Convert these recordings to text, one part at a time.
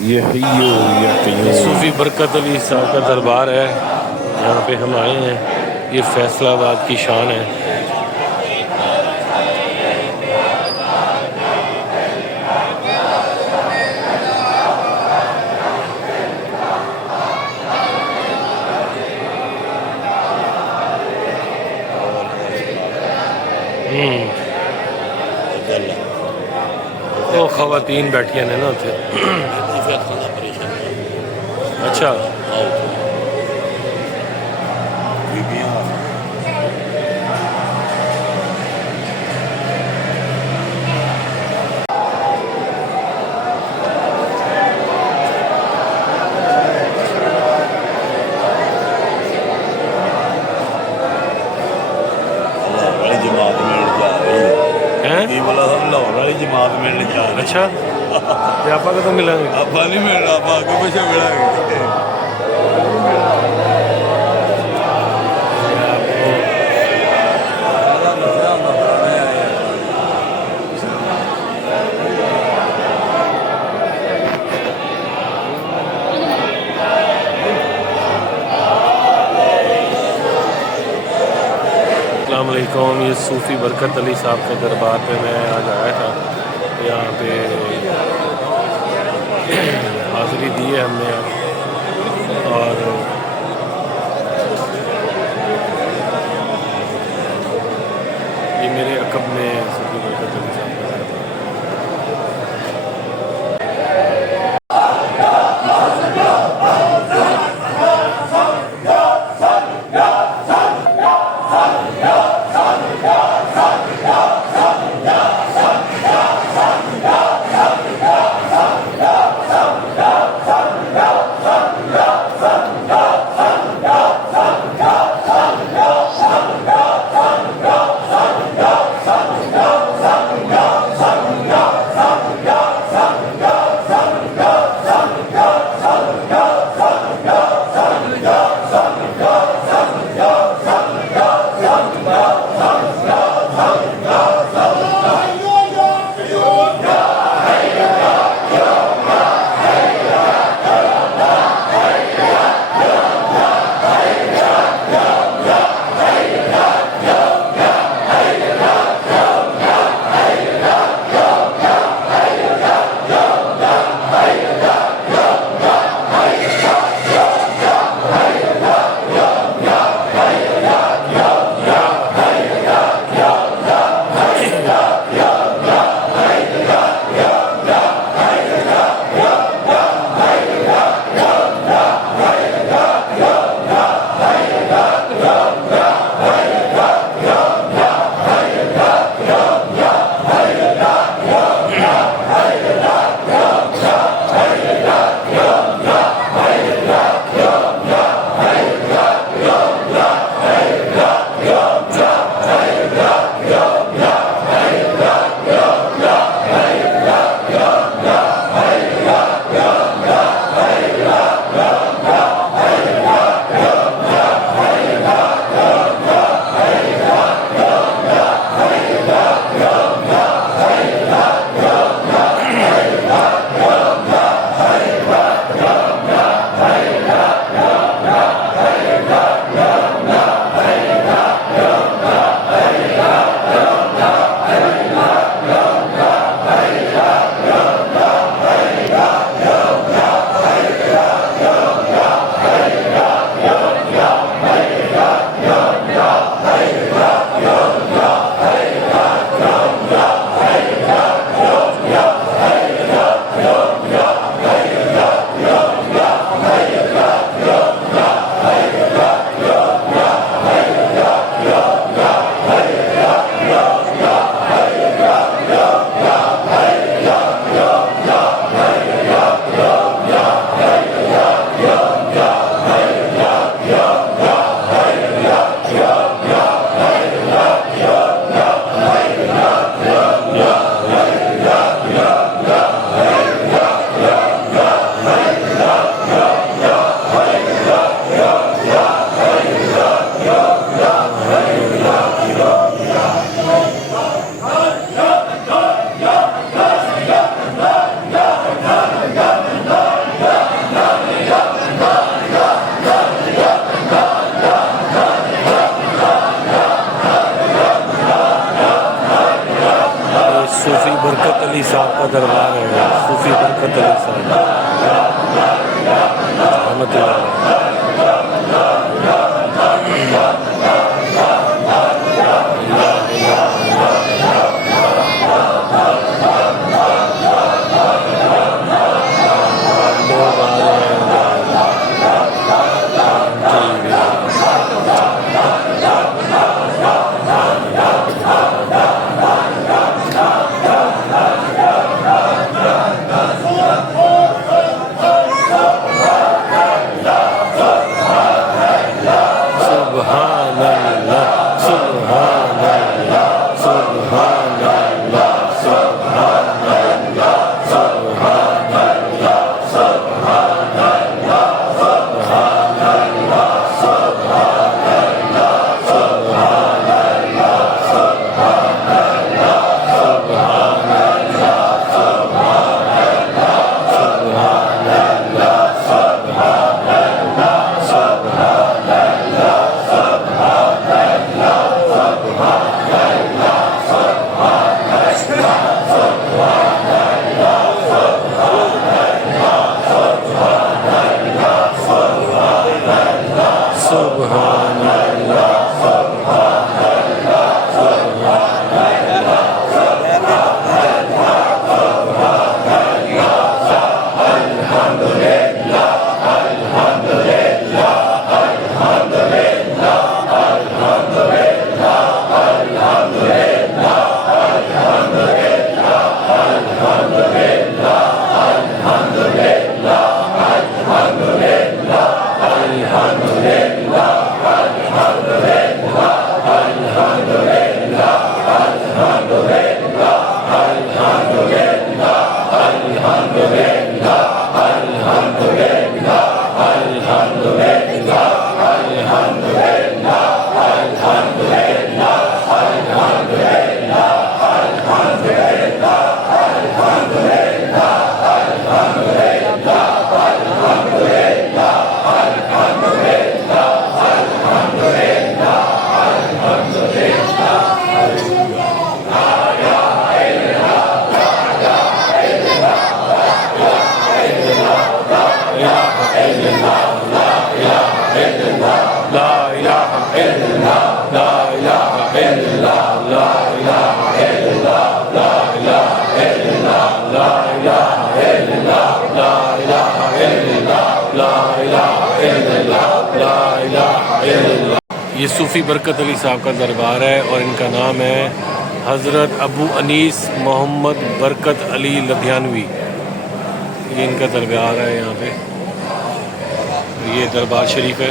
ये हय्यो या ये कय्यूम। सूफ़ी बरकत अली साहब का दरबार है, यहाँ पे हम आए हैं। ये फैसलाबाद की शान है। वो ख़वातीन बैठियां ने ना उत्थे। अच्छा, जमात मिलने जा रही है हैं? की बोला हम लाहौर वाली जमात मिलने जा रही अच्छा, ते आपा कदों मिलेंगे? आप नहीं मिलना आप आगे पीछे मिलेंगे। अस्सलाम वालेकुम। ये सूफ़ी बरकत अली साहब के दरबार पे मैं आज आया था। यहाँ पे हाज़िरी दी है हमने आज। और ये मेरे अकब में सूफ़ी बरकत अली साहब का दरबार है। बरकत अली साहब रहमतुल्लाह ये सूफ़ी बरकत अली साहब का दरबार है और इनका नाम है हज़रत अबू अनीस मोहम्मद बरकत अली लधियानवी। ये इनका दरबार है यहाँ पे। ये दरबार शरीफ है,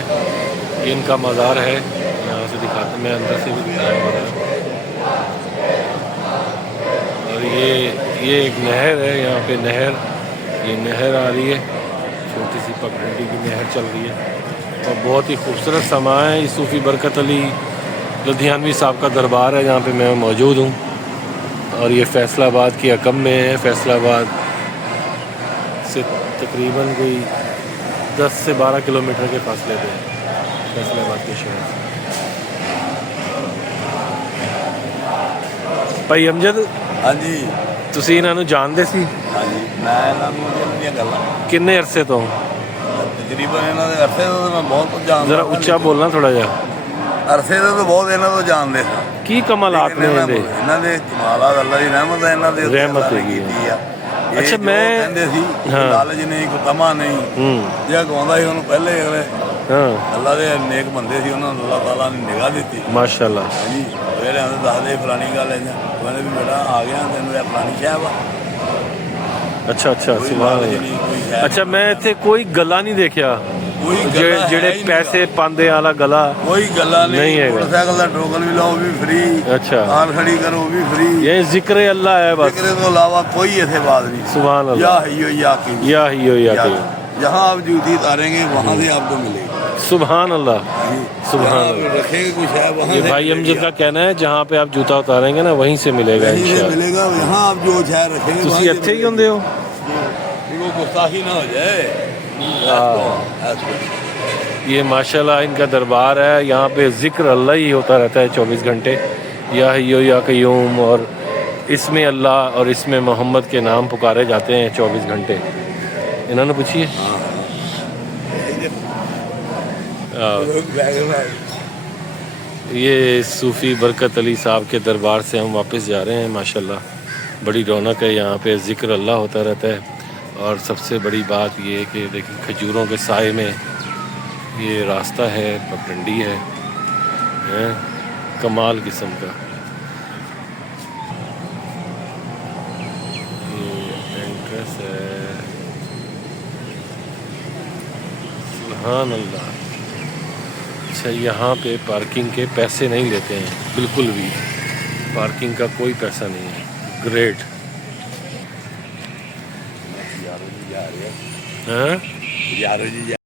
ये इनका मज़ार है। यहाँ से दिखाते, मैं अंदर से भी दिखाऊंगा। और ये एक नहर है यहाँ पे, ये नहर आ रही है, छोटी सी पगडंडी की नहर चल रही है और बहुत ही खूबसूरत समा है। इस सूफ़ी बरकत अली लधियानवी साहब का दरबार है जहाँ पे मैं मौजूद हूँ और ये फैसलाबाद के अकम में है। फैसलाबाद से तकरीबन कोई 10 से 12 किलोमीटर के फासले पे फैसलाबाद के शहर से। भाई अमजद, हाँ जी, ਤੁਸੀਂ ਇਹਨਾਂ ਨੂੰ ਜਾਣਦੇ ਸੀ? हाँ जी, मैं ਇਹਨਾਂ ਨੂੰ ਜਿਹੜੀਆਂ ਗੱਲਾਂ ਕਿੰਨੇ ਅਰਸੇ ਤੋਂ? ਤਕਰੀਬਨ ਇਹਨਾਂ ਦੇ ਅਰਸੇ ਤੋਂ ਮੈਂ ਬਹੁਤ ਕੁਝ ਜਾਣਦਾ। ਜ਼ਰਾ ਉੱਚਾ ਬੋਲਣਾ ਥੋੜਾ ਜਿਹਾ। ਅਰਸੇ ਤੋਂ ਤਾਂ ਬਹੁਤ ਇਹਨਾਂ ਤੋਂ ਜਾਣਦੇ ਸਾਂ। ਕੀ ਕਮਾਲਾਤ ਨੇ ਇਹਦੇ? ਇਹਨਾਂ ਦੇ ਕਮਾਲਾਤ ਅੱਲਾ ਦੀ ਰਹਿਮਤ ਹੈ, ਇਹਨਾਂ ਦੇ ਰਹਿਮਤ ਕੀਤੀ ਆ। ਅੱਛਾ, ਮੈਂ ਕਹਿੰਦੇ ਸੀ ਲਾਲਚ ਨਹੀਂ, ਕੋਈ ਤਮਾ ਨਹੀਂ। ਜਿਹੜਾ ਗਾਉਂਦਾ ਸੀ ਉਹਨੂੰ ਪਹਿਲੇ ਅਗਲੇ ਅੱਲਾ ਦੇ ਨੇਕ ਬੰਦੇ ਸੀ, ਉਹਨਾਂ ਨੂੰ ਅੱਲਾਹ ਤਾਲਾ ਨੇ ਨਿਗਾਹ ਦਿੱਤੀ। ਮਾਸ਼ਾਅੱਲਾ। ਹਾਂਜੀ, ਜਿਹੜੇ ਆਂਦੇ ਦੱਸਦੇ ਫਲਾਣੀ ਗੱਲ ਹੈ, ਕਹਿੰਦੇ ਵੀ ਬੇਟਾ ਆ ਗਿਆ ਤੈਨੂੰ ਇਹ ਫਲਾਣੀ ਸ਼ਹਿ ਵਾ। ਅੱਛਾ ਸੁਭਾਨ ਅੱਲਾਹ। ਅੱਛਾ, ਮੈਂ ਇੱਥੇ ਕੋਈ ਗਲਾ ਨਹੀਂ ਦੇਖਿਆ ਜਿਹੜੇ ਪੈਸੇ ਪਾਉਂਦੇ ਵਾਲਾ ਗਲਾ। ਕੋਈ ਗੱਲਾਂ ਨਹੀਂ ਹੈ। ਮੋਟਰਸਾਈਕਲ ਦਾ ਟੋਕਨ ਵੀ ਲਾਓ ਵੀ ਫ੍ਰੀ। ਅੱਛਾ, ਕਾਰ ਖੜੀ ਕਰੋ ਵੀ ਫ੍ਰੀ। ਇਹ ਜ਼ਿਕਰ ਅੱਲਾਹ ਹੈ ਬਸ, ਜ਼ਿਕਰ ਤੋਂ ਇਲਾਵਾ कोई ऐसे बात नहीं। सुभान अल्लाह। या जहाँ आप जूती उतारेंगे वहाँ से आपको मिलेगी। सुभान अल्लाह, सुभान अल्लाह। रखेंगे कुछ है वहाँ ये भाई अमजद का कहना है जहाँ पे आप जूता उतारेंगे ना वहीं से मिलेगा इंशाअल्लाह। मिलेगा यहाँ आप जो है रखेंगे। ਤੁਸੀਂ ਇੱਥੇ ਹੀ ਹੁੰਦੇ ਹੋ? वो गुस्ताखी ना हो जाए। ये माशाल्लाह इनका दरबार है। यहाँ पे ज़िक्र अल्लाह ही होता रहता है 24 घंटे, या हय्यो या क़य्यूम। और इसमें अल्लाह और इसमें मोहम्मद के नाम पुकारे जाते हैं 24 घंटे। इन्होंने पूछिए। ये सूफ़ी बरकत अली साहब के दरबार से हम वापस जा रहे हैं। माशाल्लाह बड़ी रौनक है यहाँ पे, ज़िक्र अल्लाह होता रहता है। और सबसे बड़ी बात ये है कि देखिए खजूरों के साए में ये रास्ता है, पगडंडी है, कमाल किस्म का। ये एंट्रेंस है। सुभान अल्लाह। अच्छा, यहाँ पे पार्किंग के पैसे नहीं लेते हैं बिल्कुल भी, पार्किंग का कोई पैसा नहीं है। ग्रेट। हाँ।